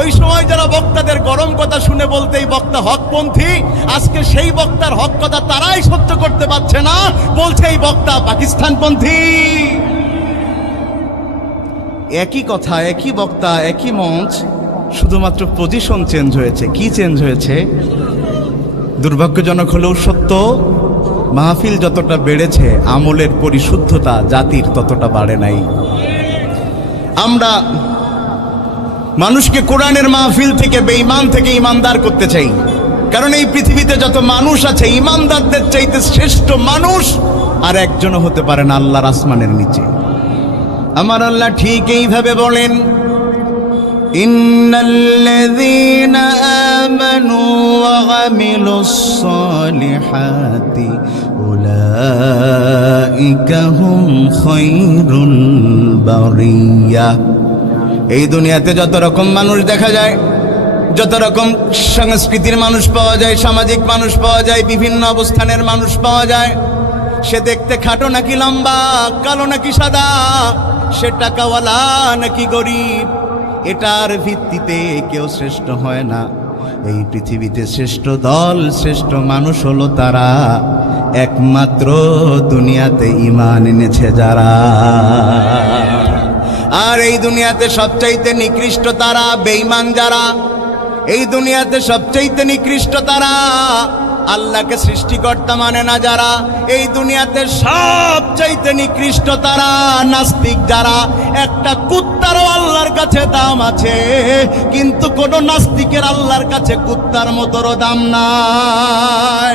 ওই সময় যারা বক্তাদের গরম কথা শুনে বলতে এই বক্তা হকপন্থী। আজকে সেই বক্তার হক কথা তারাই সহ্য করতে পারছে না, বলছে এই বক্তা পাকিস্তানপন্থী। একই কথা, একই বক্তা, একই মঞ্চ, শুধুমাত্র পজিশন চেঞ্জ হয়েছে। কি চেঞ্জ হয়েছে? দুর্ভাগ্যজনক হলেও সত্য, মাহফিল যতটা বেড়েছে, আমলের পরিশুদ্ধতা জাতির ততটা বাড়ে নাই। আমরা মানুষকে কোরআনের মাহফিল থেকে বেঈমান থেকে ইমানদার করতে চাই। কারণ এই পৃথিবীতে যত মানুষ আছে ইমানদারদের চাইতে শ্রেষ্ঠ মানুষ আর একজনও হতে পারে না আল্লাহর আসমানের নিচে। আমার আল্লাহ ঠিক এইভাবে বলেন, ইন্নাল্লাযীনা এই দুনিয়াতে যত রকম মানুষ দেখা যায়, যত রকম সংস্কৃতির মানুষ পাওয়া যায়, সামাজিক মানুষ পাওয়া যায়, বিভিন্ন অবস্থানের মানুষ পাওয়া যায়, সে দেখতে খাটো নাকি লম্বা, কালো নাকি সাদা, সে টাকাওয়ালা নাকি গরিব, এটার ভিত্তিতে কেউ শ্রেষ্ঠ হয় না। এই পৃথিবীতে শ্রেষ্ঠ দল, শ্রেষ্ঠ মানুষ হলো তারা, একমাত্র দুনিয়াতে ইমান এনেছে যারা। আর এই দুনিয়াতে সবচাইতে নিকৃষ্ট তারা বেঈমান যারা, এই দুনিয়াতে সবচাইতে নিকৃষ্ট তারা আল্লাহকে সৃষ্টিকর্তা মানে না যারা, এই দুনিয়াতে সবচাইতে নিকৃষ্ট তারা নাস্তিক যারা। একটা কুত্তারও আল্লাহর কাছে দাম আছে, কিন্তু কোনো নাস্তিকের আল্লাহর কাছে কুত্তার মতোরও দাম নাই।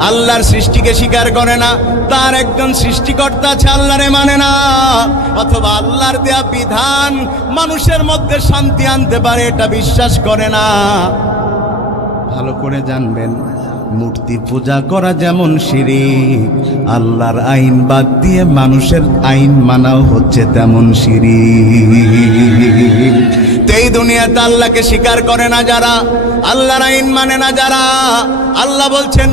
আল্লাহর সৃষ্টিকে স্বীকার করে না। তার একজন সৃষ্টিকর্তা আছে মানে না। অথবা আল্লাহর দেয়া বিধান মানুষের মধ্যে শান্তি আনতে পারে, এটা বিশ্বাস করে না। ভালো করে জানবেন মূর্তি পূজা করা যেমন শিরিক, আল্লাহর আইন বাদ দিয়ে মানুষের আইন মানাও হচ্ছে তেমন শিরিক। দুনিয়াতে আল্লাহকে স্বীকার করে না যারা, আল্লাহর আইন মানে না যারা। আল্লাহ বলছেন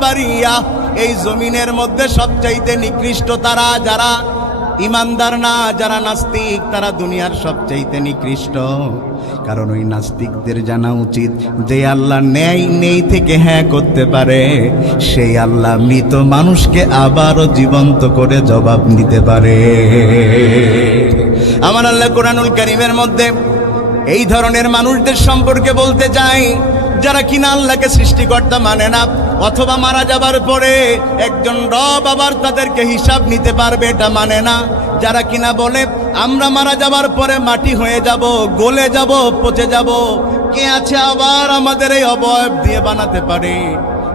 বারিয়া। এই জমিনের মধ্যে সবচাইতে নিকৃষ্ট তারা, যারা ইমানদার না, যারা নাস্তিক, তারা দুনিয়ার সবচাইতে নিকৃষ্ট। কারণ ওই নাস্তিকদের জানা উচিত যে আল্লাহ নেই নেই থেকে হ্যাঁ করতে পারে। সেই আল্লাহ মৃত মানুষকে আবারও জীবন্ত করে জবাব নিতে পারে। আমার আল্লাহ কোরআনুল করিমের মধ্যে এই ধরনের মানুষদের সম্পর্কে বলতে চাই, যারা কিনা আল্লাহকে সৃষ্টিকর্তা মানে না, অথবা মারা যাবার পরে একজন রব আবার তাদেরকে হিসাব নিতে পারবে এটা মানে না। যারা কিনা বলে, আমরা মারা যাবার পরে মাটি হয়ে যাব, গলে যাব, পচে যাব, কে আছে আবার আমাদের এই অবয়ব দিয়ে বানাতে পারে?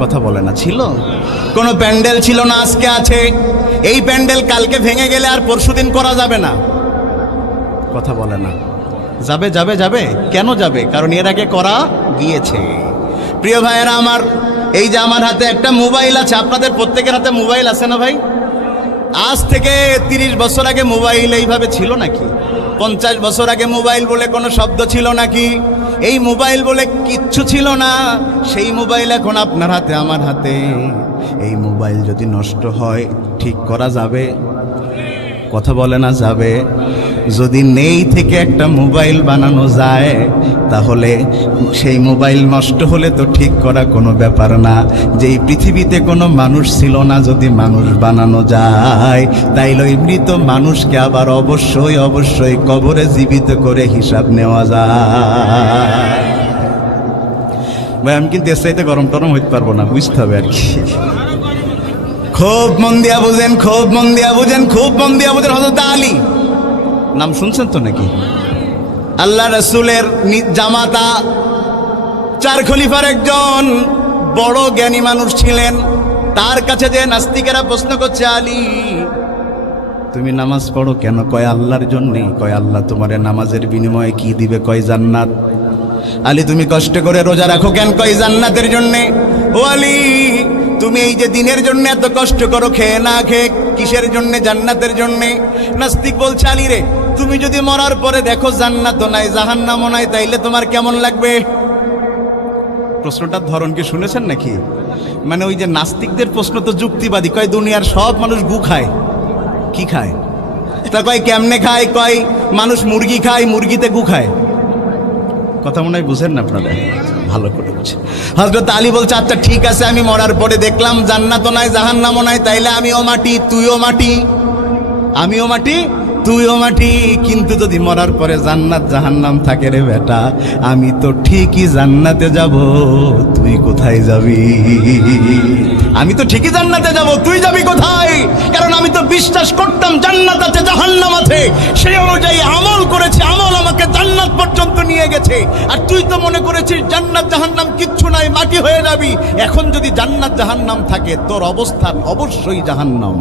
কথা বলে না। ছিল? কোনো প্যান্ডেল ছিল না আজকে আছে। এই প্যান্ডেল কালকে ভেঙে গেলে আর পরশুদিন করা যাবে না। কথা বলে না। যাবে যাবে যাবে। কেন যাবে? কারণ এর আগে করা গিয়েছে। প্রিয় ভাইয়েরা আমার, এই যে আমার হাতে একটা মোবাইল আছে, আপনাদের প্রত্যেকের হাতে মোবাইল আছে না ভাই? আজ থেকে তিরিশ বছর আগে মোবাইল এইভাবে ছিল নাকি? পঞ্চাশ বছর আগে মোবাইল বলে কোনো শব্দ ছিল নাকি? এই মোবাইল বলে কিচ্ছু ছিল না। সেই মোবাইল এখন আপনার হাতে, আমার হাতে। এই মোবাইল যদি নষ্ট হয়, ঠিক করা যাবে? কথা বলে না যাবে? যদি নেই থেকে একটা মোবাইল বানানো যায়, তাহলে সেই মোবাইল নষ্ট হলে তো ঠিক করা কোনো ব্যাপার না। যেই পৃথিবীতে কোনো মানুষ ছিল না যদি মানুষ বানানো যায়, তাইলে ওই মৃত মানুষকে আবার অবশ্যই অবশ্যই কবরে জীবিত করে হিসাব নেওয়া যায়। ভাই, আমি কিন্তু এর চাইতে গরম টরম হইতে পারব না, বুঝতে হবে আর কি। খুব মন দিয়া বুঝেন, খুব মন দিয়া বুঝেন, খুব মন দিয়া বুঝেন হজরত আলী। নাম শুনছেন তো নাকি? আল্লাহ রসুলের জামাতা, চার খলিফার একজন বড় জ্ঞানী মানুষ ছিলেন। তার কাছে যে নাস্তিকেরা প্রশ্ন করছে, আলী, তুমি নামাজ পড়ো কেন? কয় আল্লাহর জন্যে? কয় আল্লাহ তোমারে নামাজের বিনিময়ে কি দিবে? কয় জান্নাত? আলী, তুমি কষ্ট করে রোজা রাখো কেন? কয় জান্নাতের জন্যে? ও আলী, তুমি এই যে দিনের জন্য এত কষ্ট করো, খেয়ে না খেয়ে কিসের জন্যে? জান্নাতের জন্যে? নাস্তিক বলছে, আলী রে তুমি যদি মরার পরে দেখো জান্নাত নাই, জাহান্নামও নাই, তাইলে তোমার কেমন লাগবে? প্রশ্নটার ধরন কি শুনেছেন নাকি? মানে ওই যে নাস্তিকদের প্রশ্ন তো যুক্তিবাদী, কয় দুনিয়ার সব মানুষ গু খায়। কি খায়? তা কয় কেমনে খায়? কয় মানুষ মুরগি খায়, মুরগিতে গু খায়। কথা মনে হয় বুঝেন না আপনারা? ভালো করে বুঝে হজরত আলী বলছে আচ্ছা ঠিক আছে, আমি মরার পরে দেখলাম জান্নাতও নাই, জাহান্নামও নাই, তাইলে আমিও মাটি, তুইও মাটি। আমিও মাটি তুইও মাটি, কিন্তু যদি মরার পরে জান্নাত জাহান্নাম থাকে রে বেটা, আমি তো ঠিকই জান্নাতে যাব, তুই কোথায় যাবি? আমি তো ঠিকই জান্নাতে যাব, তুই যাবি কোথায়? কারণ আমি তো বিশ্বাস করতাম জান্নাত আছে, জাহান্নাম আছে। সেই অনুযায়ী আমল করেছি, আমল আমাকে জান্নাত পর্যন্ত নিয়ে গেছে। আর তুই তো মনে করেছিস, জান্নাত জাহান্নাম কিচ্ছু নাই, মাটি হয়ে যাবি। এখন যদি জান্নাত জাহান্নাম থাকে, তোর অবস্থান অবশ্যই জাহান্নাম।